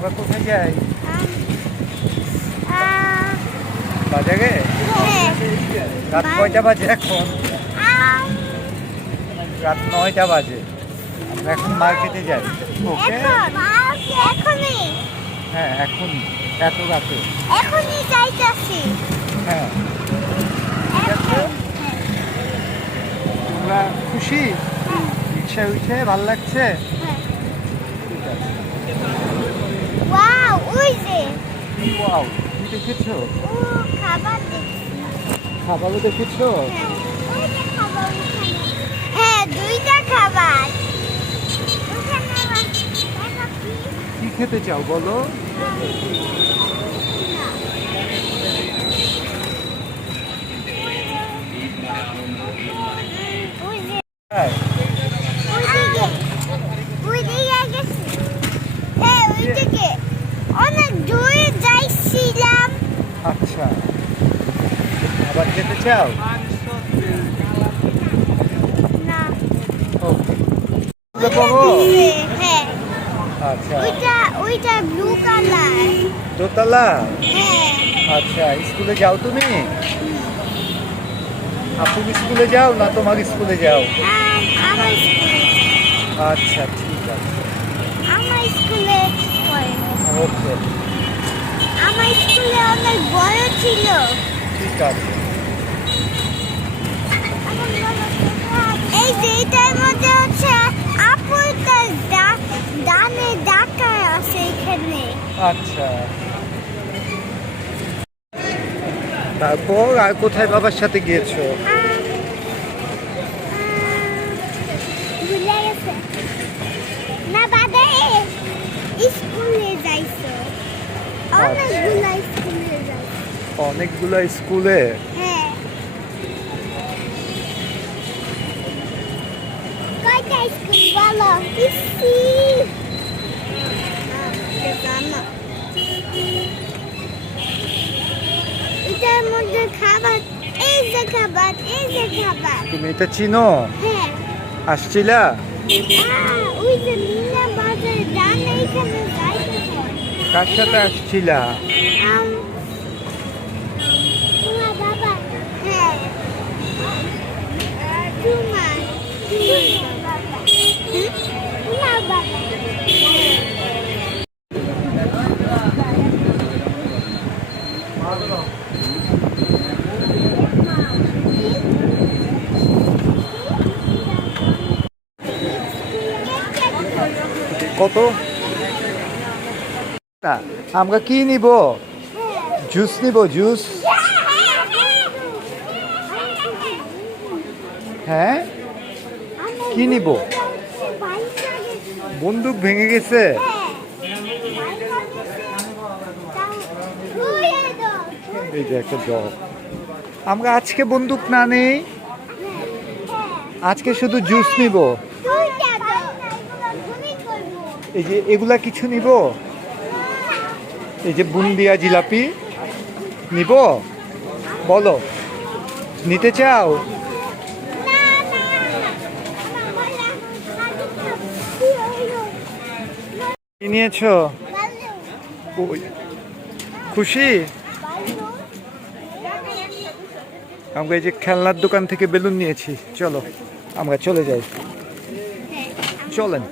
আমরা কোথায় যাই? বাজারে হ্যাঁ রাত কয়টা বাজে এখন? রাত নয়টা বাজে। আমরা এখন মার্কেটে যাই। ওকে? হ্যাঁ এখন এত রাতে। এখনই যাইতাছি। হ্যাঁ। তোমরা খুশি? হ্যাঁ, রিক্সায় উঠে ভালো লাগছে হ্যাঁ। ঠিক আছে ওয়াও ওই যে ওয়াও তুমি দেখেছ? ও খাবার দেখছি খাবারও দেখেছ? হ্যাঁ, দুইটা খাবার কি? খেতে চাও বলো? ওইদিকে ওইদিকে গেছি হ্যাঁ ওইদিকে আচ্ছা। আবার খেতে চাও? পড়ো হ্যাঁ। আচ্ছা। দোতলা হ্যাঁ। আচ্ছা স্কুলে যাও তুমি? আপু স্কুলে যাও না তোমার স্কুলে যাও? আচ্ছা ঠিক আছে। আমার স্কুলে ওকে। অনেক বড় ছিল। ঠিক আছে। এই মধ্যে হচ্ছে ডাকা আছে এখানে। আচ্ছা। তারপর আর কোথায় বাবার সাথে গিয়েছো আম, আম, ভুলে গেছে না বাদে স্কুলে যাইছো অনেকগুলা স্কুলে যাইছো অনেকগুলো স্কুলে হ্যাঁ কয়টা স্কুল বলো ইসি জানো এটার মধ্যে খাবার এই যে খাবার এই যে খাবার তুমি এটা চিনো? হ্যাঁ। আসছিলা? হয় কার সাথে আসছিলা আম, তোমার বাবা হ্যাঁ তোমার তোমার বাবা হুম? তোমার বাবা কত? আমরা কি নিব? জুস নিব, জুস। হ্যাঁ? কি নিব? বন্দুক ভেঙে গেছে। এই যে একটা আমরা আজকে বন্দুক না নেই। আজকে শুধু জুস নিব। এই যে এগুলা কিছু নিব? এই যে বুন্দিয়া জিলাপি নিব? বলো। নিতে চাও? নিয়েছো? খুশি? আমরা এই যে খেলনার দোকান থেকে বেলুন নিয়েছি। চলো, আমরা চলে যাই। চলেন।